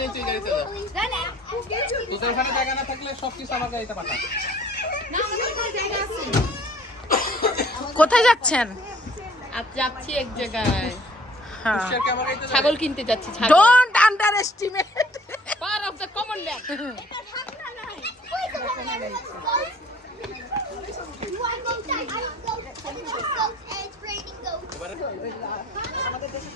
নেই তুই গাড়িতে যা তোদের ওখানে জায়গা না থাকলে সব কিছু আমার গাড়িতে পাঠা কোথায় যাচ্ছেন? যাচ্ছি এক জায়গায়। হ্যাঁ। ছাগল কিনতে যাচ্ছি ছাগল। Don't underestimate power of the common land Ash,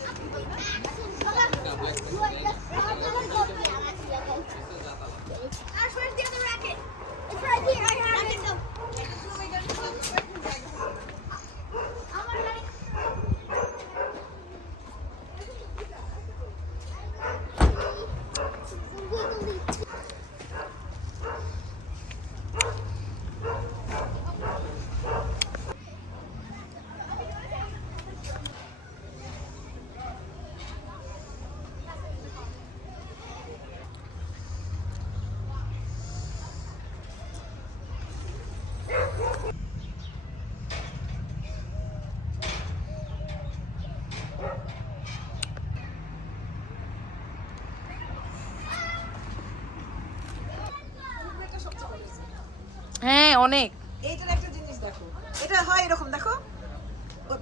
অনেক। এইটার একটা জিনিস দেখো। এটা হয় এরকম দেখো?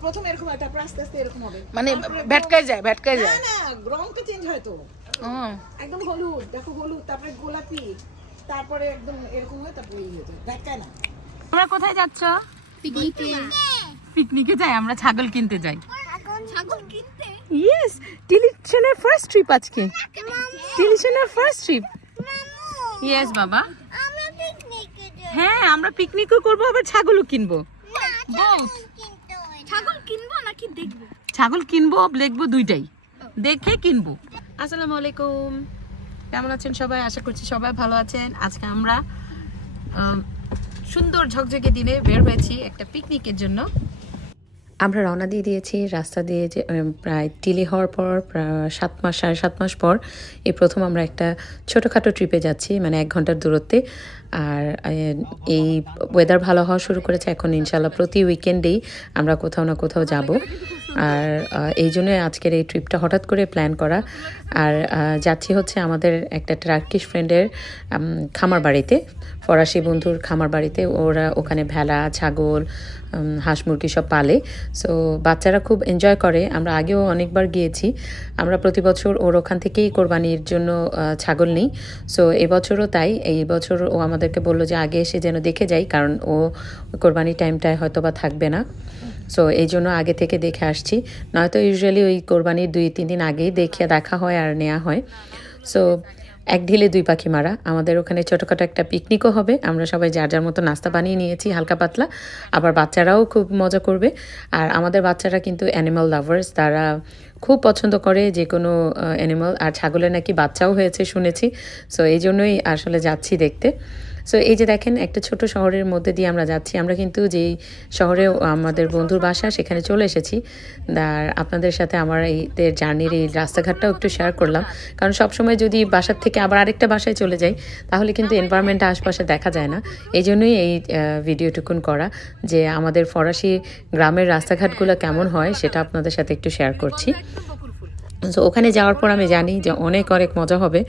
প্রথমে এরকম হয় তারপর আস্তে আস্তে এরকম হবে। মানে ভেটকায় যায় ভেটকায় যায়। না রংটা চেঞ্জ হয় তো। একদম হলুদ দেখো হলুদ তারপরে গোলাপি তারপরে একদম এরকম হয় তারপরে এই হয়ে যায়। দেখায় না। তোমরা কোথায় যাচ্ছ? পিকনিকে। যাই আমরা ছাগল কিনতে যাই। ছাগল কিনতে। ইয়েস টিলিশনের ফার্স্ট ট্রিপ আজকে। টিলিশনের ফার্স্ট ট্রিপ ইয়েস বাবা। পিকনিকে হ্যাঁ আমরা পিকনিকও করব আবার ছাগলও কিনবো। ছাগল কিনবো নাকি দেখব? ছাগল কিনবো দেখব দুইটাই। দেখে কিনবো। আসসালামু আলাইকুম। কেমন আছেন সবাই? আশা করছি সবাই ভালো আছেন। আজকে আমরা সুন্দর ঝকঝকে দিনে বের হয়েছি একটা পিকনিকের জন্য। আমরা রওনা দিয়ে দিয়েছি, রাস্তা দিয়ে যে প্রায় টিলি হওয়ার পর সাত মাস, সাড়ে সাত মাস পর, এই প্রথম আমরা একটা ছোটোখাটো ট্রিপে যাচ্ছি মানে এক ঘণ্টার দূরত্বে। আর এই ওয়েদার ভালো হওয়া শুরু করেছে, এখন ইনশাল্লাহ প্রতি উইকেন্ডেই আমরা কোথাও না কোথাও যাব। আর এই জন্য আজকের এই ট্রিপটা হঠাৎ করে প্ল্যান করা। আর যাচ্ছি হচ্ছে আমাদের একটা টার্কিশ ফ্রেন্ডের খামার বাড়িতে, ফরাসি বন্ধুর খামার বাড়িতে। ওরা ওখানে ভেলা, ছাগল হাঁস মুরগি সব পালে। সো বাচ্চারা খুব এনজয় করে। আমরা আগেও অনেকবার গিয়েছি। আমরা প্রতি বছর ওর ওখান থেকেই কোরবানির জন্য ছাগল নিই। সো এবছরও তাই। এই বছর ও আমাদেরকে বলল যে আগে এসে যেন দেখে যাই, কারণ ও কোরবানির টাইমটায় হয়তো বা থাকবে না। সো এই জন্য আগে থেকে দেখে আসছি। নয়তো ইউজুয়ালি ওই কোরবানির দুই, তিন দিন আগেই দেখে দেখা হয় আর নেওয়া হয়। সো এক ঢিলে দুই পাখি মারা। আমাদের ওখানে ছোটোখাটো একটা পিকনিকও হবে। আমরা সবাই যার যার মতো নাস্তা বানিয়ে নিয়েছি, হালকা পাতলা। আবার বাচ্চারাও খুব মজা করবে। আর আমাদের বাচ্চারা কিন্তু অ্যানিমাল লাভার্স তারা খুব পছন্দ করে যে কোনো অ্যানিমাল আর ছাগলের নাকি বাচ্চাও হয়েছে শুনেছি। সো এই জন্যই আসলে যাচ্ছি দেখতে। সো এই যে দেখেন, একটা ছোট শহরের মধ্যে দিয়ে আমরা যাচ্ছি। আমরা কিন্তু যেই শহরে আমাদের বন্ধুর বাসা, সেখানে চলে এসেছি। আর আপনাদের সাথে আমার এইদের জার্নির এই রাস্তাঘাটটাও একটু শেয়ার করলাম। কারণ সবসময় যদি বাসার থেকে আবার আরেকটা বাসায় চলে যাই, তাহলে কিন্তু এনভায়রনমেন্টটা আশপাশে দেখা যায় না। এই জন্যই এই ভিডিওটুকুন করা যে আমাদের ফরাসি গ্রামের রাস্তাঘাটগুলো কেমন হয়, সেটা আপনাদের সাথে একটু শেয়ার করছি। সো ওখানে যাওয়ার পর আমি জানি যে অনেক অনেক মজা হবে,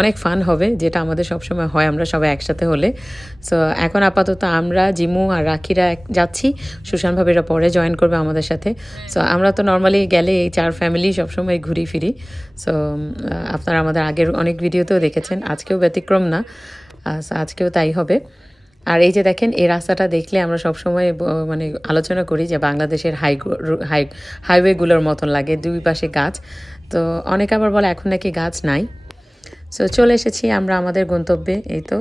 অনেক ফান হবে, যেটা আমাদের সবসময় হয় আমরা সবাই একসাথে হলে। সো এখন আপাতত আমরা, জিমু আর রাখিরা যাচ্ছি। সুশান ভাবিরা পরে জয়েন করবে আমাদের সাথে। সো আমরা তো নর্মালি গেলে এই চার ফ্যামিলি সবসময় ঘুরি ফিরি। সো আপনারা আমাদের আগের অনেক ভিডিওতেও দেখেছেন। আজকেও ব্যতিক্রম না আজকেও তাই হবে। আর এই যে দেখেন, এই রাস্তাটা দেখলে আমরা সবসময় মানে আলোচনা করি যে বাংলাদেশের হাই হাই হাইওয়েগুলোর মতন লাগে, দুই পাশে গাছ। তো অনেক আবার বলে এখন নাকি গাছ নাই। সো চলে এসেছি আমরা আমাদের গন্তব্যে এই তো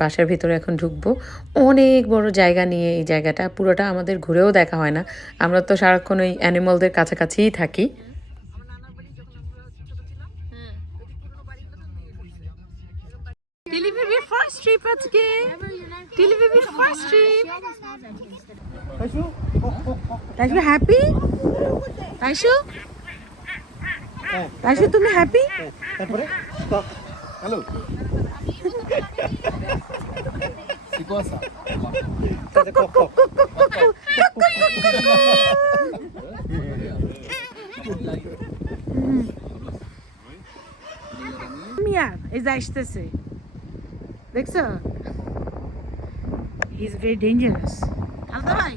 বাসার ভিতরে এখন ঢুকবো। অনেক বড় জায়গা নিয়ে এই জায়গাটা পুরোটা আমাদের ঘুরেও দেখা হয় না। আমরা তো সারাক্ষণ ওই অ্যানিমালদের কাছাকাছিই থাকি। টিলি তাইশু তাইশু তুমি হ্যাপি হ্যালো সিকোয়াসা এই যে আসতেছে দেখছো হি ইজ ভেরি ডেঞ্জারাস আলতা ভাই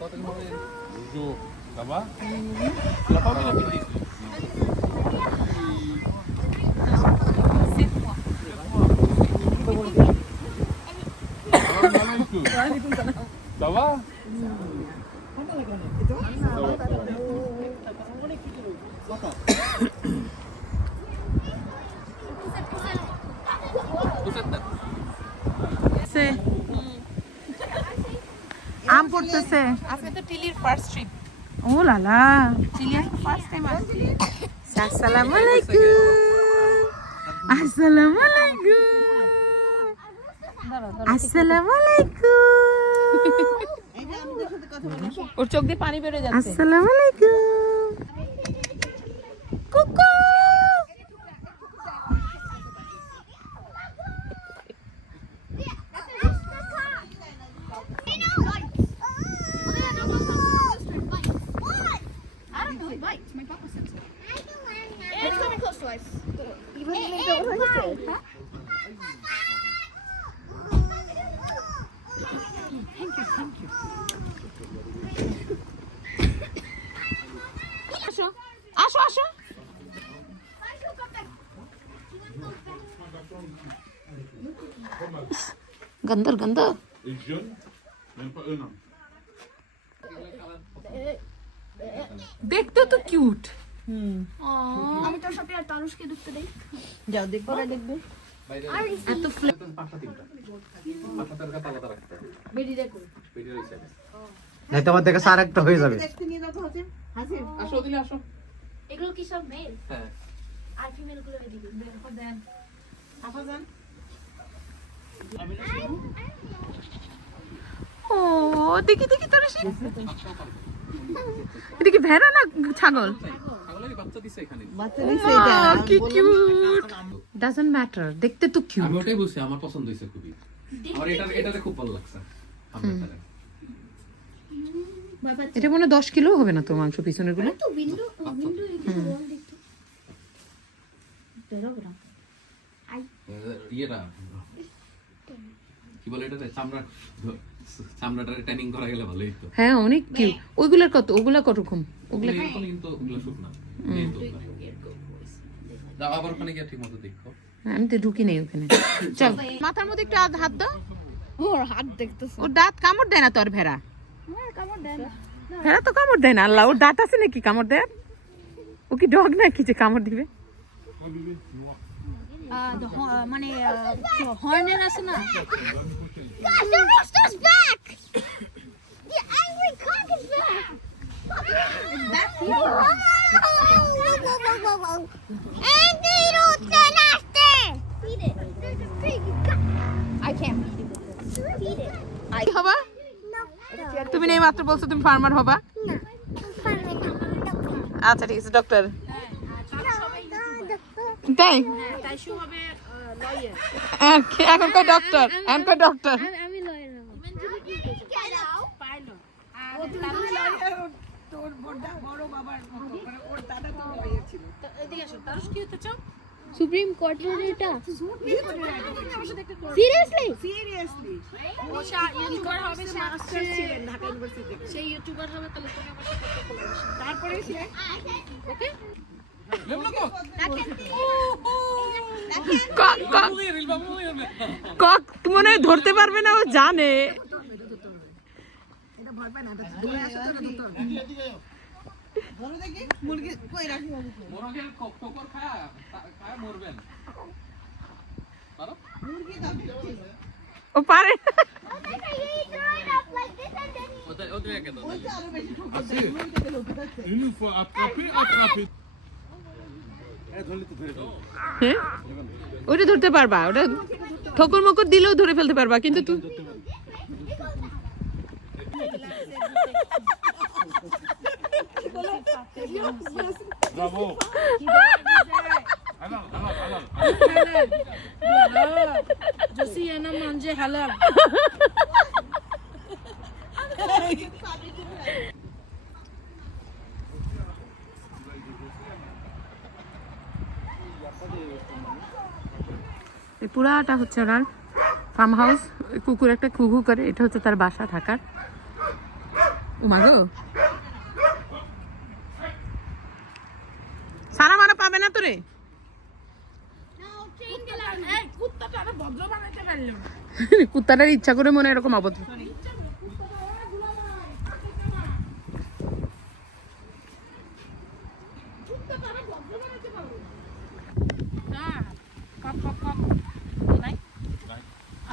Medyo. Tama? Mm -hmm. Wala pa may nabilis. পড়তেছে আজকে তো টিলির ফার্স্ট ট্রিপ ও লালা টিলি ফার্স্ট টাইম আসছি। আসসালামু আলাইকুম। আসসালামু আলাইকুম। আসসালামু আলাইকুম। ওর চোখ দিয়ে পানি বেরোয় যাচ্ছে। আসসালামু আলাইকুম। কুকু bite. My bite was sensitive. İt's coming close to us. You wouldn't even be to hold Thank you, thank you. Aşağı. Aşağı aşağı. Gandar. Et jeune, même pas un an. দেখতে তো কিউট। আমি তোর সাথে আর তানুষকে ঢুকতে দেই। যাও দেখব। এত নাই তোমার দেখে একটা হয়ে যাবে। আসো দিলে আসো। এগুলো কি সব মেল হ্যাঁ। আর ফিমেলগুলো এদিকে। দেন ও দেখি দেখি তোর এটা কি ভেড়া না ছাগল? ছাগলেরই বাচ্চা দিছে এখানে বাচ্চা মা, কি কিউট ডাজন্ট ম্যাটার দেখতে তো কিউট আমি ওটাই বলছি আমার পছন্দ হয়েছে খুবই। আমার এটা এটাতে খুব ভালো লাগছে এটা মনে হয় দশ কিলো হবে না তোর মাংস পিছনেরগুলো তো ইয়েটা। কি বলে এটাতে? চামড়া। চামড়াটা ট্যানিং করা গেলে ভালোই তো। হ্যাঁ অনেক কিউট ওইগুলোর কত? ওগুলা কতক্ষণ? ওগুলা ওগুলো কিন্তু ওগুলো শুকনা। যাও আবার ওখানে গিয়ে ঠিক মতো দেখো। আমি তো ঢুকি নেই ওখানে। চল। মাথার মধ্যে একটু হাত- হাত দাও। ওর হাত দেখতেছ। ওর দাঁত কামড় দেয় না তোর ভেড়া? কামড় দেয় না। ভেড়া তো কামড় দেয় না আল্লাহ। ওর দাঁত আছে নাকি কামড় দেয় ও কি ডগ নাকি যে কামড় দিবে? মানে হর্নের আছে না? Guys, the rooster's back! The angry cock is back! That's you! Angry rooster nasty! Feed it. There's a pig. I can't feed it. Feed it. কি হবা No. তুমি নেই মাত্র বলছো তুমি ফার্মার হবা No. আচ্ছা ঠিক আছে ডক্টর তাই Okay, এখন ডক্টর এখন ডক্টর আমি লয়ার হব। তোর বড় বাবার ওর দাদা তো লয়ার ছিল। সুপ্রিম কোর্টের এটা। সিরিয়াসলি সিরিয়াসলি মাস্টার ছিলেন ঢাকা ইউনিভার্সিটি থেকে সেই ইউটিউবার হবে তাহলে তারপরে সে কক কক। কক মনে হয় ধরতে পারবে না ও জানে। ও পারে ওদের ওদের হ্যাঁ? ওটা ধরতে পারবা ওটা ঠোকর মকর দিলেও ধরে ফেলতে পারবা কিন্তু তুই Bravo. Alors, এই পুরাটা হচ্ছে ওনার ফার্ম হাউস কুকুর একটা কুকু করে, এটা হচ্ছে তার বাসা ঢাকার। উমাগো সারা মারা পাবে না তোরে? কুত্তাটার ইচ্ছা করে মনে এরকম অবস্থা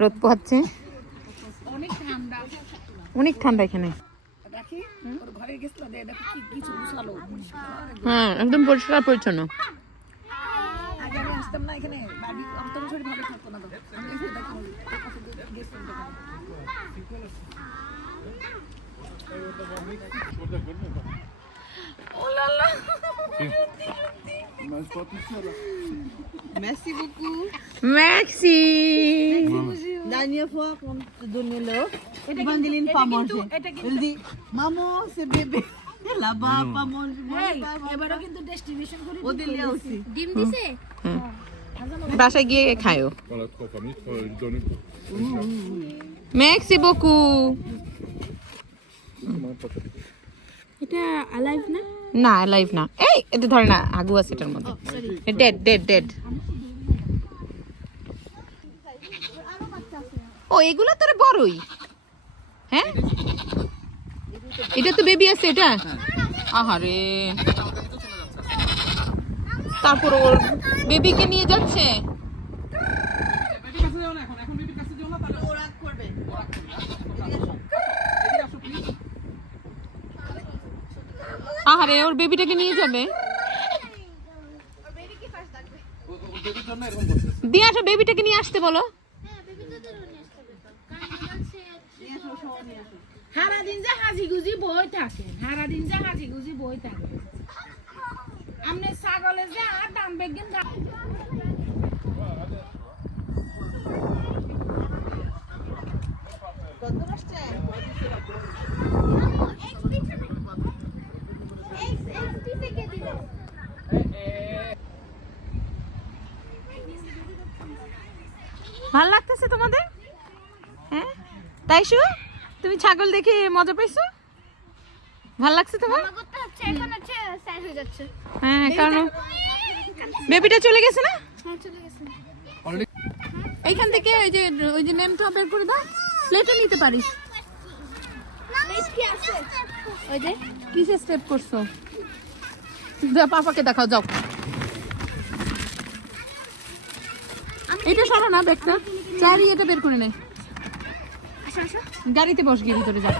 রোদ পোহাচ্ছে। অনেক ঠান্ডা এখানে। হ্যাঁ একদম পরিষ্কার পরিচ্ছন্ন। না এখানে বাড়ি আমি তো শরীর ভালো থাকতো না তো আমি এসে দেখি ওর কাছে দিয়ে গেছিলাম দোকানে। Maxi Daniel foi com Danilo. Evangeline famoso. Ele disse, mamô, se bebê. Ela vai famoso. এবারও কিন্তু ডেস্টিনেশন করে O dele é ডিম দিছে বাসায় গিয়ে খায়ও. ম্যাক্সি বকু এটা অ্যালাইভ না? না লাইভ না। এই এটা ধরে না আগু আছে এটার মধ্যে। ডেড ডেড ডেড ও এগুলো তোর বড়ই। হ্যাঁ? এটা তো বেবি আছে এটা? আহারে। তারপর ওর বেবিকে নিয়ে যাচ্ছে বেবির কাছে যাও না এখন এখন বেবির কাছে যাও না তাহলে ওরা করবে এদিকে আসো প্লিজ আহারে ওর বেবিটাকে নিয়ে যাবে। দিয়ে আসো বেবিটাকে নিয়ে আসতে বলো। হ্যাঁ সারাদিন যে হাজি গুজি বই থাকে সারাদিন যে হাজি গুজি বই থাকে। আমনে ছাগলে যে আর দাম বেগিন দাম এক্স এক্স পিসে কে দিল ভালো লাগতেছে তোমাদের? হ্যাঁ? তাই শু তুমি ছাগল দেখে মজা পাইছো? ভালো লাগছে তোমার? হয়ে কারণ বেবিটা চলে গেছে না? হ্যাঁ এইখান থেকে ওই যে ওই যে নেমটা বের করে দাও। প্লেটে নিতে পারিস। ওই যে কিসে স্টেপ করছ? পাপাকে দেখাও যাও। এটা সরো না ব্যাগটা চারি এটা বের করে নে। গাড়িতে বস গিয়ে ভিতরে যাও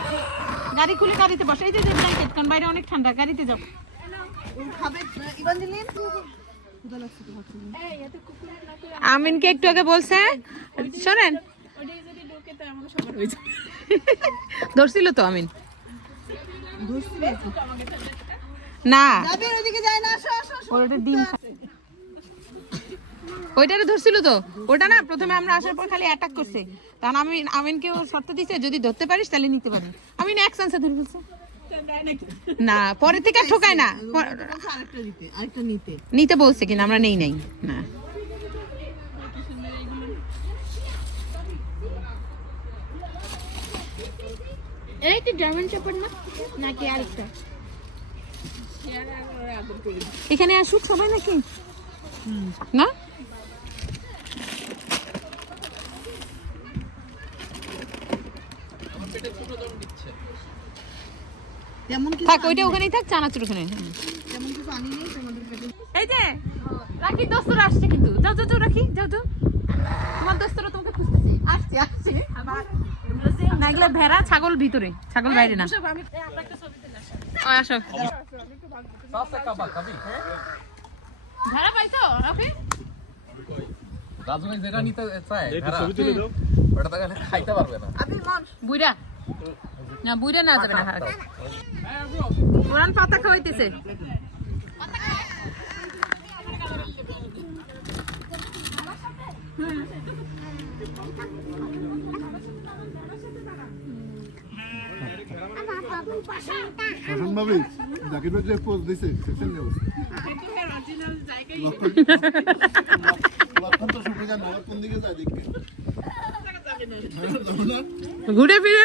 গাড়ি খুলে গাড়িতে বস। এই যে ব্ল্যাঙ্কেট কারণ বাইরে অনেক ঠান্ডা গাড়িতে যাও। আমিনকে একটু আগে বলছে শোনেন। ধরছিল তো আমিন। না। ওইটারে ধরছিল তো। ওটা না প্রথমে আমরা আসার পর খালি অ্যাটাক করছে। তখন আমি আমিনকে ও শর্ত দিছে যদি ধরতে পারিস তাহলে নিতে পারি। আমিন এক চান্সে ধরে ফেলছে। না পরে থেকে ঠোকায় না। প- আরেকটা দিতে আরেকটা নিতে বলছে কিনা আমরা নেই নাই। না। এই তো জার্মান শেপার্ড না? নাকি আরেকটা? এখানে আসুক সবাই নাকি? না? থাক ওইটা ওখানেই থাক চানাচুর ওখানে। এই যে রাখি দোস্তরা আসছে কিন্তু। যাও যাও যাও রাখি যাও যাও। তোমার দোস্তরা তোমাকে খুঁজতেছে। আসছে আসছে। না এগুলো ভেড়া ছাগল ভিতরে ছাগল বাইরে না। আসো। ভাই যেটা নিতে চায় ওটা খাইতে পারবে না। বুইরা না বুইরা না যাবে না কোরআন পাতা খাওয়াইতেছে। শাসন ভাবি জাকির ভাই যে পোজ দিছে সেকশন দেখি ঘুরে ফিরে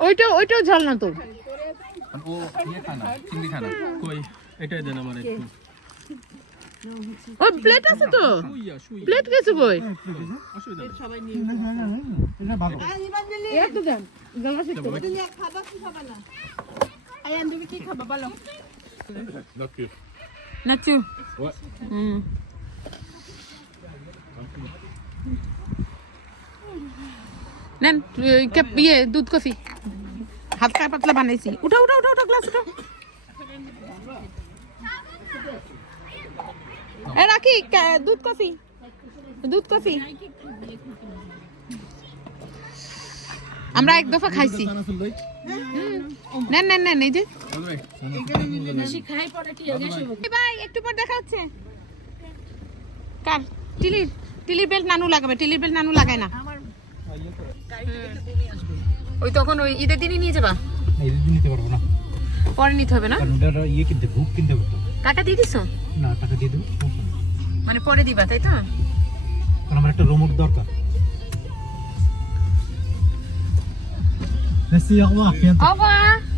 ওইটা ওইটাও ঝাল না তো মানে ও ইয়ে খায় না চিংড়ি খায় কই? এটাই দেন আমার একটু। ওই প্লেট আছে তো। প্লেট গেছে কই? নেন ইয়ে দুধ কফি। হালকা পাতলা বানাইছি। উঠা উঠা উঠা উঠা, গ্লাস উঠা। এ রাখি দুধ কফি? দুধ কফি? আমরা এক দফা খাইছি। নেন নেন নেন এই যে। ভাই একটু পর দেখা হচ্ছে। কার? টিলির টিলির বেল্ট নানু লাগাবে টিলির বেল্ট নানু লাগায় না। ওই তখন ওই ঈদের দিনই নিয়ে যাবা? এই দিন নিতে পারব না। পরে নিতে হবে না? কারণ ওটা ইয়ে কিনতে বুক কিনতে পারতো টাকা দিয়ে দিছো? না টাকা দিয়ে দেবো। মানে পরে দিবা তাই তো কারণ আমার একটা রিমোট দরকার Merci, au revoir. Bientôt. Au revoir